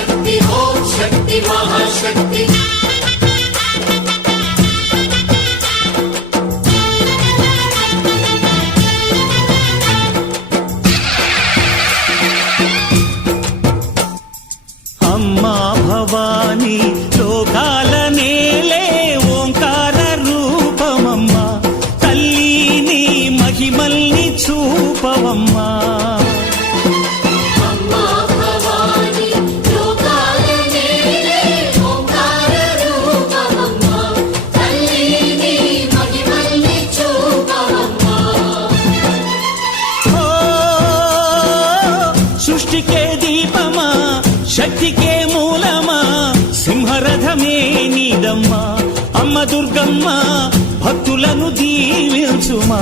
శక్తి ఓం శక్తి మహాశక్తి అమ్మా భవాని లోకాల నేలే ఓంకార రూపమమ్మా తల్లి నీ మహిమల్ని చూపవమ్మా సృష్టికే దీపమా శక్తికే మూలమా సింహరథమే నీదమ్మా అమ్మ దుర్గమ్మ భక్తులను దీవించుమా